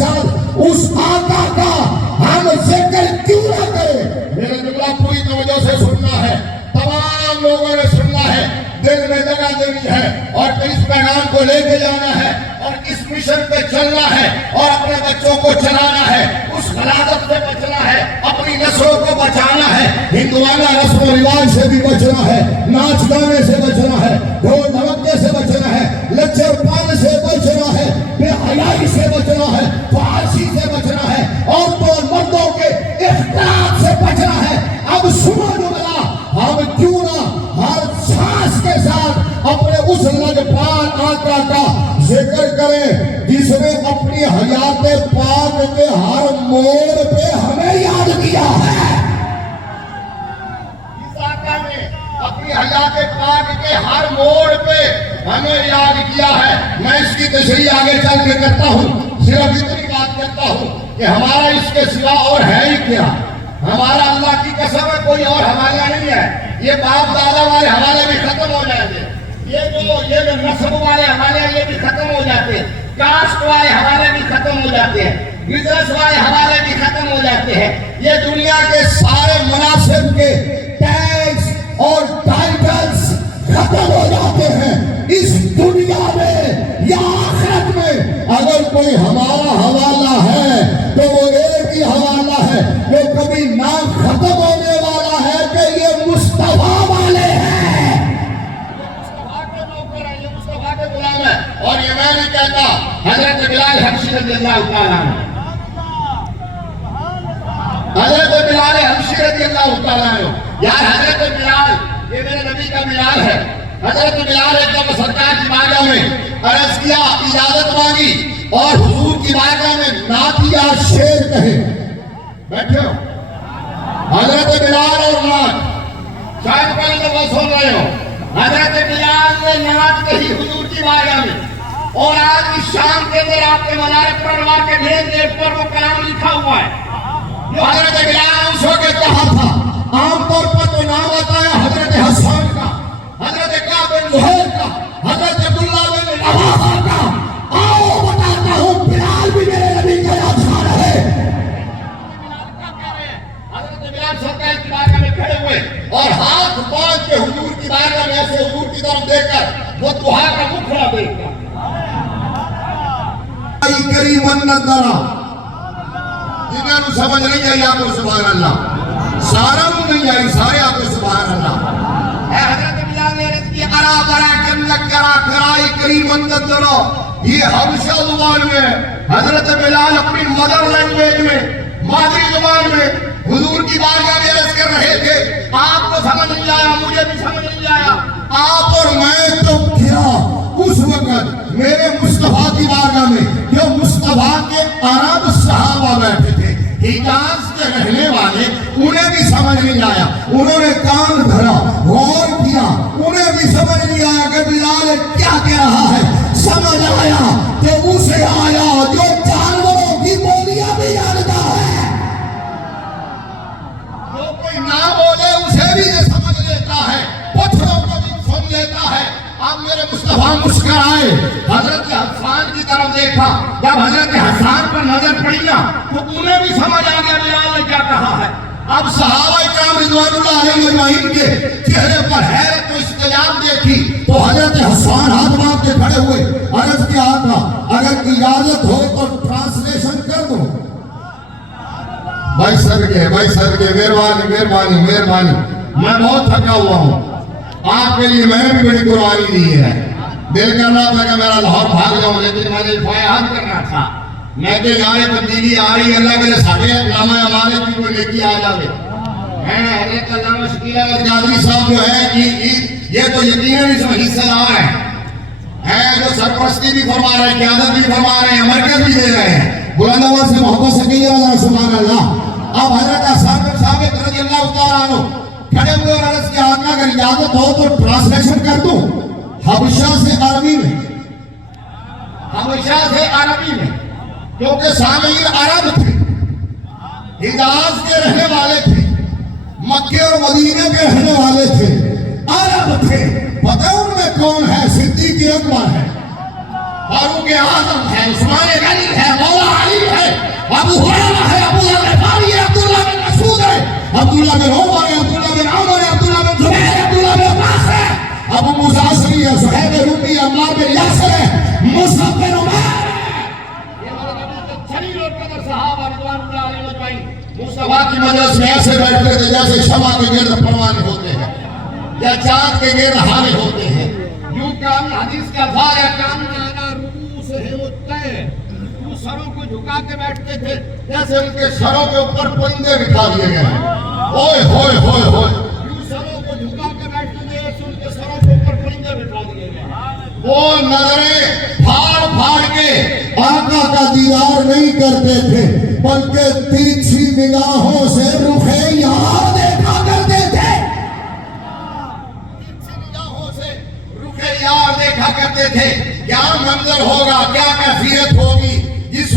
ساتھ اس آقا کا ہم ذکر کیوں نہ کریں؟ میرا جملہ پوری توجہ سے سننا ہے، تمام لوگوں نے سننا ہے، دل میں جگہ دینی ہے اور اس پیغام کو لے کے جانا ہے اور اس مشن پہ چلنا ہے اور اپنے بچوں کو چلانا ہے، اس غلاظت سے بچنا ہے، اپنی نسلوں کو بچانا ہے، ہندوانہ رسم و رواج سے بھی بچنا ہے، ناچ گانے سے بچنا ہے، ڈھول ڈھمکے سے بچنا ہے، لچر پان سے بچنا ہے، بے حیائی سے بچنا ہے، فحاشی سے بچنا ہے، عورتوں اور مردوں کے اختلاط سے بچنا ہے۔ اب سنو جملہ، ہم کیوں نہ ہر سانس کے ساتھ اپنے اس لگپان آقا کا ذکر کریں جس نے اپنی حیات پاک کے ہر موڑ پہ ہمیں یاد کیا ہے۔ اس آقا نے اپنی حیات پاک کے ہر موڑ پہ ہمیں یاد کیا ہے۔ میں اس کی تشریح آگے چل کے کرتا ہوں، صرف اتنی بات کرتا ہوں کہ ہمارا اس کے سوا اور ہے ہی کیا؟ ہمارا اللہ کی قسم ہے کوئی اور حوالہ نہیں ہے۔ یہ باپ دادا والے حوالے بھی ختم ہو جاتے ہیں، یہ جو نسب والے حوالے یہ بھی ختم ہو جاتے ہیں، کاسٹ والے حوالے بھی ختم ہو جاتے ہیں، بزنس والے حوالے بھی ختم ہو جاتے ہیں۔ یہ دنیا کے سارے مناصب کے ٹیکس اور ٹائٹلز ختم ہو جاتے ہیں۔ اس دنیا میں یا آخرت میں اگر کوئی ہمارا حوالہ ہے تو وہ ایک ہی حوالہ ہے جو کبھی نہ ختم ہونے والا ہے کہ یہ مصطفیٰ والے ہیں، مصطفیٰ کے نوکر ہیں، یہ مصطفیٰ کے غلام ہیں۔ اور یہ میں نہیں کہتا، حضرت بلال حبشی رضی اللہ تعالیٰ عنہ، حضرت بلال حبشی رضی اللہ تعالیٰ عنہ، یار حضرت بلال یہ میرے نبی کا بلال ہے۔ حضرت بلال ایک دم سرکار کی بارگاہ میں عرض کیا، اجازت مانگی اور حضور کی بارگاہ میں نعت یا شعر کہے۔ بیٹھے ہو حضرت بلال اور نعت، شاید پہلے وہ سن رہے ہو، حضرت بلال نے نعت کہی حضور کی بارگاہ میں، اور آج کی شام کے اندر آپ کے منارے پر انوار کے مین گیٹ پر وہ کلام لکھا ہوا ہے جو حضرت بلال نے اس وقت کہا تھا۔ عام طور پر تو نام آتا ہے حضرت حسان کا، حضرت کعب بن زہیر کا، حضرت عبداللہ بن رواحہ کا۔ آؤ بتاتا ہوں، بلال بھی میرے نبی کا یادگار ہے۔ حضرت بلال سرکار کی بارگاہ میں کھڑے ہوئے اور ہاتھ باندھ کے حضور کی بارگاہ میں ایسے حضور کی طرف دیکھ کر وہ دعا کا مکھڑا دیکھتا۔ کریم النظرہ جنہوں نے سمجھ نہیں آئی آپ کو سبحان اللہ، سارا نہیں آئی، سارے آپ کو سبحان اللہ۔ اے حضرت بلال نے عرض کی، ارا برا جنت کرا کرائی کریم النظرہ، یہ حبشہ زبان میں ہے۔ حضرت بلال اپنی مدر لینگویج میں، مادری زبان میں حضور کی بارگاہ میں عرض کر رہے تھے، آپ کو سمجھ نہیں آیا، مجھے بھی سمجھ نہیں آیا۔ آپ اور میں تو کیا اس وقت میرے مصطفیٰ کی بارگاہ میں جو مصطفیٰ کے عرب صحابہ بیٹھے تھے، حجاز کے رہنے والے، انہیں بھی سمجھ نہیں آیا۔ انہوں نے کان دھرا، غور کیا، انہیں بھی سمجھ نہیں آیا کہ بلال کیا کہہ رہا ہے۔ سمجھ آیا کہ اسے آیا جو جانوروں کی بولیاں بھی جانتا ہے، جو کوئی نہ بولے اسے بھی یہ سمجھ لیتا ہے، پتھروں کو بھی سن لیتا ہے۔ اب میرے مصطفیٰ مسکرائے، حضرت حسان کی طرف دیکھا، جب حضرت حسان پر نظر پڑی نا تو انہیں بھی سمجھ آ گیا بلال نے کیا کہا ہے۔ اب صحابہ کرام رضوان اللہ علیہ اجمعین کے چہرے پر حیرت و استجاب دیکھی تو حضرت حسان ہاتھ باندھ کے کھڑے ہوئے، عرض کیا تھا، اگر اجازت ہو تو ٹرانسلیشن کر دو۔ بھائی صدقے مہربانی مہربانی مہربانی، میں بہت تھکا ہوا ہوں، آپ کے لیے میں نے بھی بڑی قربانی دی ہے۔ دل کر رہا تھا کہ میرا لاہور بھاگ جاؤں، لیکن میں نے فیاض کرنا تھا۔ میں کہ یہاں تبدیلی آ رہی ہے، اللہ کے لیے ساڑھے علامہ ہمارے کی کوئی نیکی آ جاوے۔ حضرت علامہ شکیل احمد قادری صاحب جو ہے یہ تو یقیناً اس میں حصہ دار ہیں، جو سرپرستی بھی فرما رہے ہیں، قیادت بھی فرما رہے ہیں، مرکز بھی دے رہے ہیں۔ بلند آواز سے محبت سے کہیے اللہ سبحان اللہ۔ اب حضرت حسان بن ثابت رضی اللہ تعالیٰ عنہ کھڑے ہوئے اور عرض کیا، آقا اگر اجازت ہو تو ٹرانسلیشن کر دوں حبشہ سے عربی میں، حبشہ سے عربی میں، کیونکہ سامعین عرب تھے، حجاز کے رہنے والے تھے، مکے اور مدینہ کے رہنے والے تھے، عرب تھے۔ پتہ ان میں کون ہے؟ صدیق اکبر ہے، فاروق اعظم ہے، عثمان غنی ہے، مولا علی ہے۔ ابو ہریرہ ہے, ابو غفاری ہے, عبداللہ بن مسعود ہے, عبداللہ بن عمر ہے, عبداللہ بن عمر ہے, عبداللہ بن زبیر ہے, عبداللہ بن عباس ہے, ابو موسیٰ اشعری ہے, صہیب رومی ہے, عمار بن یاسر ہے, مصعب بن عمیر ہے. یہ چلیل اور قدر صحابہ رضوان اللہ علیہ مجمعین مصطفیٰ کی مجلس میں ایسے بیٹھتے تھے جیسے شمع کے گرد پروانے ہوتے ہیں یا چاند کے گرد ہالے ہوتے ہیں. یوں کام حدیث کا الفاظ ہے, کام علی رؤوسہم الطیر, وہ سروں کو جھکا کے بیٹھتے تھے جیسے ان کے سروں کے اوپر پرندے بٹھا دیے گئے ہیں. اوئے ہوئے ہوئے ہوئے, یوں سروں کو جھکا کے بیٹھتے تھے جیسے ان کے سروں کے اوپر پرندے بٹھا دیے گئے ہیں. وہ نظریں پھاڑ پھاڑ کے آقا کا دیدار نہیں کرتے تھے بلکہ تیرچھی نگاہوں سے رخ یار دیکھا کرتے تھے. تیرچھی نگاہوں سے رخ یار دیکھا کرتے تھے. کیا منظر ہوگا, کیا کیفیت ہوگی جس